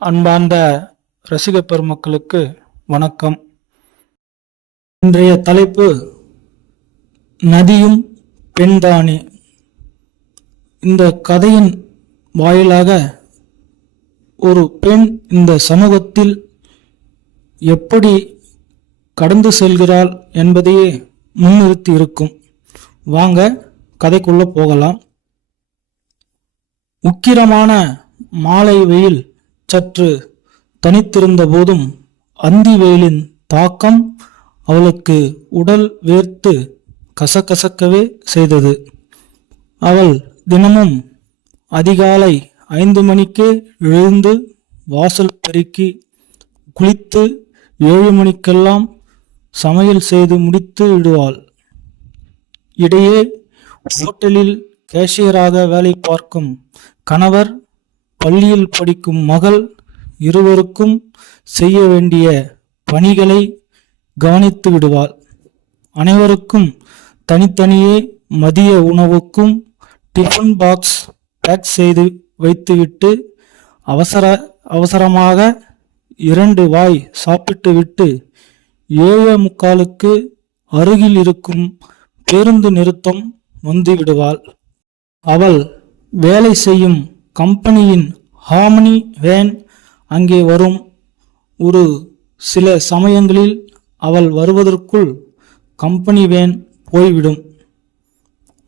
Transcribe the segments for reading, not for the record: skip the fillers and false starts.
அன்பார்ந்த ரசிக பெருமக்களுக்கு வணக்கம். இன்றைய தலைப்பு நதியும் பெண்தானே. இந்த கதையின் வாயிலாக ஒரு பெண் இந்த சமூகத்தில் எப்படி கடந்து செல்கிறாள் என்பதையே முன்னிறுத்தி இருக்கும். வாங்க கதைக்குள்ள போகலாம். உக்கிரமான மாலை வெயில் சற்று தனித்திருந்த போதும் அந்தி வெயிலின் தாக்கம் அவளுக்கு உடல் வேர்த்து கசகசக்கவே செய்தது. அவள் தினமும் அதிகாலை 5 மணிக்கே எழுந்து வாசல் பெருக்கி குளித்து 7 மணிக்கெல்லாம் சமையல் செய்து முடித்து விடுவாள். இடையே ஹோட்டலில் கேஷியராக வேலை பார்க்கும் கணவர், பள்ளியில் படிக்கும் மகள் இருவருக்கும் செய்ய வேண்டிய பணிகளை கவனித்து விடுவாள். அனைவருக்கும் தனித்தனியே மதிய உணவுக்கும் டிஃபன் பாக்ஸ் பேக் செய்து வைத்துவிட்டு அவசரமாக 2 வாய் சாப்பிட்டு விட்டு 7:45 அருகில் இருக்கும் பேருந்து நிறுத்தம் வந்து விடுவாள். அவள் வேலை செய்யும் கம்பெனியின் ஹார்மனி வேன் அங்கே வரும். ஒரு சில சமயங்களில் அவள் வருவதற்குள் கம்பெனி வேன் போய்விடும்.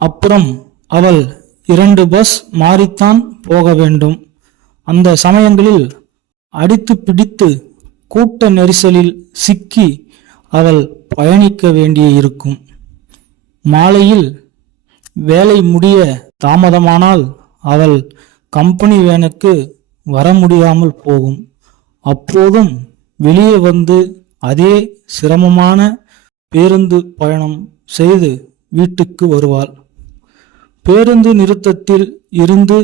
அப்புறம் அவள் 2 பஸ் மாறித்தான் போக வேண்டும். அந்த சமயங்களில் அடித்து பிடித்து கூட்ட நெரிசலில் சிக்கி அவள் பயணிக்க வேண்டியிருக்கும். மாலையில் வேலை முடிய தாமதமானால் அவள் கம்பெனி வேனுக்கு வர முடியாமல் போகும். அப்போதும் வெளியே வந்து அதே சிரமமான பேருந்து பயணம் செய்து வீட்டுக்கு வருவாள். பேருந்து நிறுத்தத்தில் இருந்து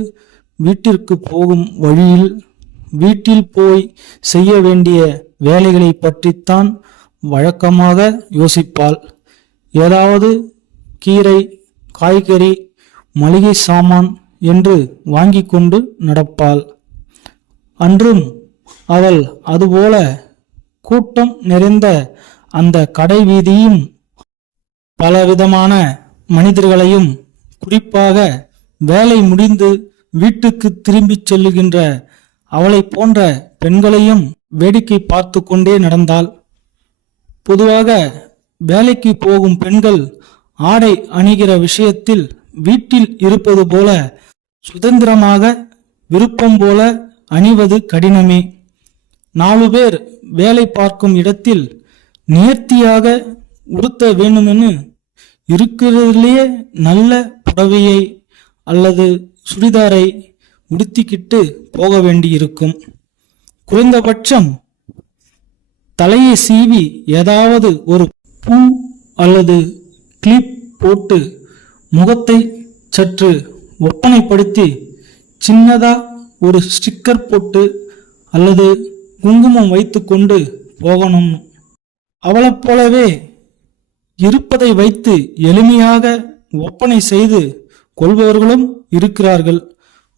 வீட்டிற்கு போகும் வழியில் வீட்டில் போய் செய்ய வேண்டிய வேலைகளை பற்றித்தான் வழக்கமாக யோசிப்பாள். ஏதாவது கீரை, காய்கறி, மளிகை சாமான் என்று வாங்கி கொண்டு நடப்பாள். அன்றும் அவள் அதுபோல கூட்டம் நிறைந்த அந்த கடை வீதியும் பலவிதமான மனிதர்களையும், குறிப்பாக வேலை முடிந்து வீட்டுக்கு திரும்பிச் செல்லுகின்ற அவளை போன்ற பெண்களையும் வேடிக்கை பார்த்து கொண்டே நடந்தாள். பொதுவாக வேலைக்கு போகும் பெண்கள் ஆடை அணிகிற விஷயத்தில் வீட்டில் இருப்பது போல சுதந்திரமாக விருப்பம் போல அணிவது கடினமே. 4 பேர் வேலை பார்க்கும் இடத்தில் நேர்த்தியாக உடுத்த வேண்டுமென்னு இருக்கிறதுலேயே நல்ல புடவையை அல்லது சுடிதாரை உடுத்திக்கிட்டு போக வேண்டியிருக்கும். குறைந்தபட்சம் தலையை சீவி ஏதாவது ஒரு பூ அல்லது கிளிப் போட்டு முகத்தை சற்று ஒப்பனைப்படுத்தி சின்னதா ஒரு ஸ்டிக்கர் போட்டு அல்லது குங்குமம் வைத்து கொண்டு போகணும். அவளைப் போலவே இருப்பதை வைத்து எளிமையாக ஒப்பனை செய்து கொள்பவர்களும் இருக்கிறார்கள்.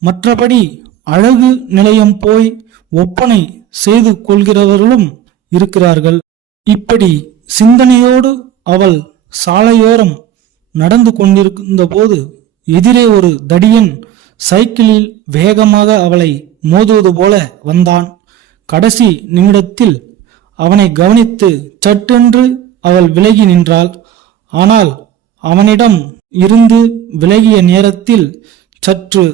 மற்றபடி அழகு நிலையம் போய் ஒப்பனை செய்து கொள்கிறவர்களும் இருக்கிறார்கள். இப்படி சிந்தனையோடு அவள் சாலையோரம் நடந்து கொண்டிருந்த போது எதிரே ஒரு தடியன் சைக்கிளில் வேகமாக அவளை மோதுவது போல வந்தான். கடைசி நிமிடத்தில் அவனை கவனித்து சட்டென்று அவள் விலகி நின்றாள். ஆனால் அவனிடம் இருந்து விலகிய நேரத்தில் சற்று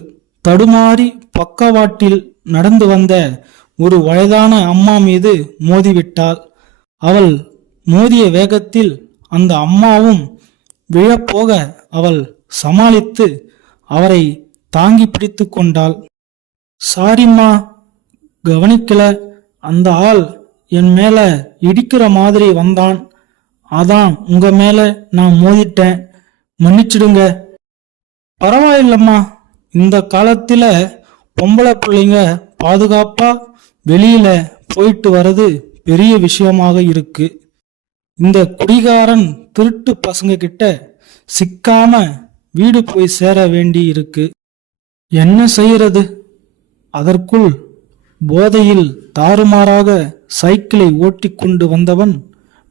தடுமாறி பக்கவாட்டில் நடந்து வந்த ஒரு வயதான அம்மா மீது மோதிவிட்டாள். அவள் மோதிய வேகத்தில் அந்த அம்மாவும் விழப்போக அவள் சமாளித்து அவரை தாங்கி பிடித்து கொண்டாள். சாரிம்மா, கவனிக்கல, அந்த ஆள் என் மேல இடிக்கிற மாதிரி வந்தான், அதான் உங்க மேல நான் மோதிட்டேன், மன்னிச்சிடுங்க. பரவாயில்லம்மா, இந்த காலத்துல பொம்பளை பிள்ளைங்க பாதுகாப்பா வெளியில போயிட்டு வர்றது பெரிய விஷயமாக இருக்கு. இந்த குடிகாரன் திருட்டு பசங்க கிட்ட சிக்காம வீடு போய் சேர வேண்டி இருக்கு. என்ன செய்யறது? அதற்குள் போதையில் தாறுமாறாக சைக்கிளை ஓட்டிக்கொண்டு வந்தவன்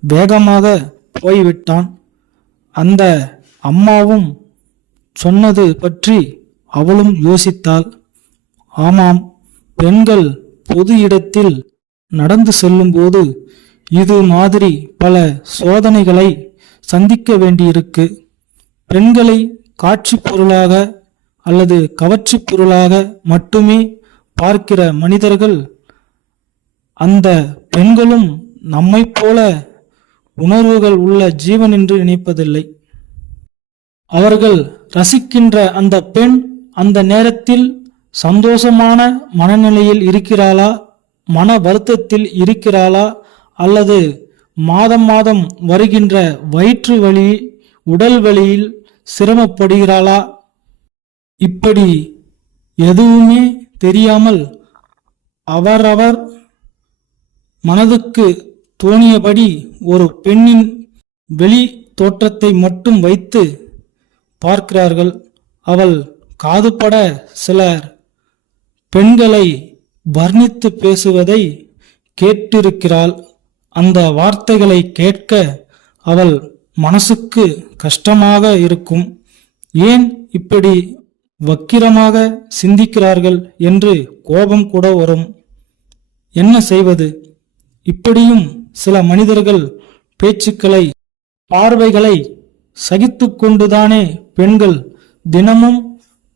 வேகமாக போய்விட்டான். அந்த அம்மாவும் சொன்னது பற்றி அவளும் யோசித்தாள். ஆமாம், பெண்கள் பொது இடத்தில் நடந்து செல்லும்போது இது மாதிரி பல சோதனைகளை சந்திக்க வேண்டியிருக்கு. பெண்களை காட்சி பொருளாக அல்லது கவர்ச்சி பொருளாக மட்டுமே பார்க்கிற மனிதர்கள் அந்த பெண்களும் நம்மைப் போல உணர்வுகள் உள்ள ஜீவன் என்று நினைப்பதில்லை. அவர்கள் ரசிக்கின்ற அந்த பெண் அந்த நேரத்தில் சந்தோஷமான மனநிலையில் இருக்கிறாளா, மன வருத்தத்தில் இருக்கிறாளா, அல்லது மாதம் மாதம் வருகின்ற வயிற்று வலி, உடல் வலியில் சிரமப்படுகிறாளா, இப்படி எதுவுமே தெரியாமல் அவரவர் மனதுக்கு தோணியபடி ஒரு பெண்ணின் வெளி தோற்றத்தை மட்டும் வைத்து பார்க்கிறார்கள். அவள் காதுபட சிலர் பெண்களை வர்ணித்து பேசுவதை கேட்டிருக்கிறாள். அந்த வார்த்தைகளை கேட்க அவள் மனசுக்கு கஷ்டமாக இருக்கும். ஏன் இப்படி வக்கிரமாக சிந்திக்கிறார்கள் என்று கோபம் கூட வரும். என்ன செய்வது? இப்படியும் சில மனிதர்கள் பேச்சுக்களை, பார்வைகளை சகித்து கொண்டுதானே பெண்கள் தினமும்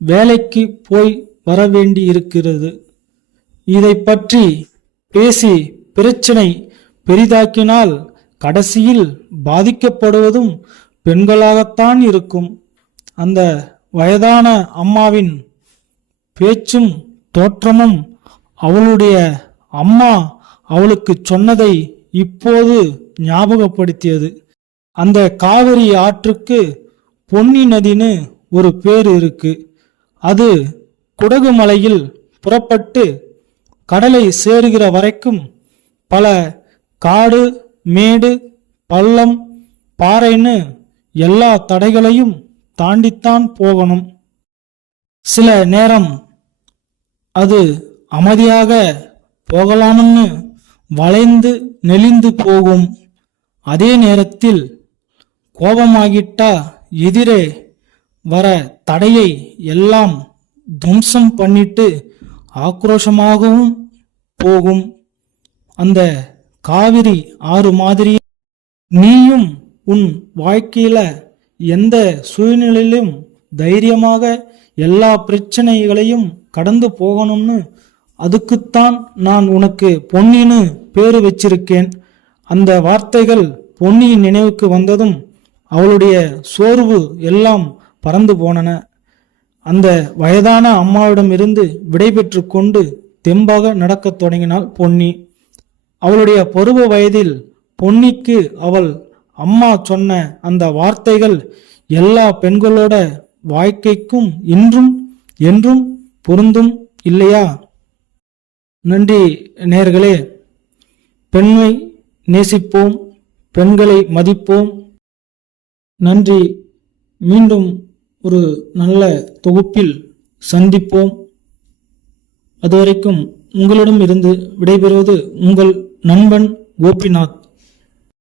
வேலைக்கு போய் வர வேண்டி இருக்கிறது. இதை பற்றி பேசி பிரச்சனை பெரிதாக்கினால் கடைசியில் பாதிக்கப்படுவதும் பெண்களாகத்தான் இருக்கும். அந்த வயதான அம்மாவின் பேச்சும் தோற்றமும் அவளுடைய அம்மா அவளுக்கு சொன்னதை இப்போது ஞாபகப்படுத்தியது. அந்த காவிரி ஆற்றுக்கு பொன்னி நதின்னு ஒரு பேர் இருக்கு. அது குடகு மலையில் புறப்பட்டு கடலை சேருகிற வரைக்கும் பல காடு, மேடு, பள்ளம், பாறைன்னு எல்லா தடைகளையும் தாண்டித்தான் போகணும். சில நேரம் அது அமைதியாக போகலாம்னு வளைந்து நெளிந்து போகும். அதே நேரத்தில் கோபமாகிட்டா எதிரே வர தடையை எல்லாம் துவம்சம் பண்ணிட்டு ஆக்ரோஷமாகவும் போகும். அந்த காவிரி ஆறு மாதிரி நீயும் உன் வாழ்க்கையில எந்த சூழ்நிலையிலும் தைரியமாக எல்லா பிரச்சனைகளையும் கடந்து போகணும்னு அதுக்குத்தான் நான் உனக்கு பொன்னின்னு பேரு வச்சிருக்கேன். அந்த வார்த்தைகள் பொன்னியின் நினைவுக்கு வந்ததும் அவளுடைய சோர்வு எல்லாம் பறந்து போனன. அந்த வயதான அம்மாவிடம் இருந்து விடைபெற்று கொண்டு தெம்பாக நடக்கத் தொடங்கினாள் பொன்னி. அவளுடைய பருவ வயதில் பொன்னிக்கு அவள் அம்மா சொன்ன அந்த வார்த்தைகள் எல்லா பெண்களோட வாழ்க்கைக்கும் இன்றும் என்றும் பொருந்தும் இல்லையா? நன்றி நேயர்களே. பெண்மை நேசிப்போம், பெண்களை மதிப்போம். நன்றி. மீண்டும் ஒரு நல்ல தொகுப்பில் சந்திப்போம். அதுவரைக்கும் உங்களிடம் இருந்து விடைபெறுவது உங்கள் நண்பன் கோபிநாத்.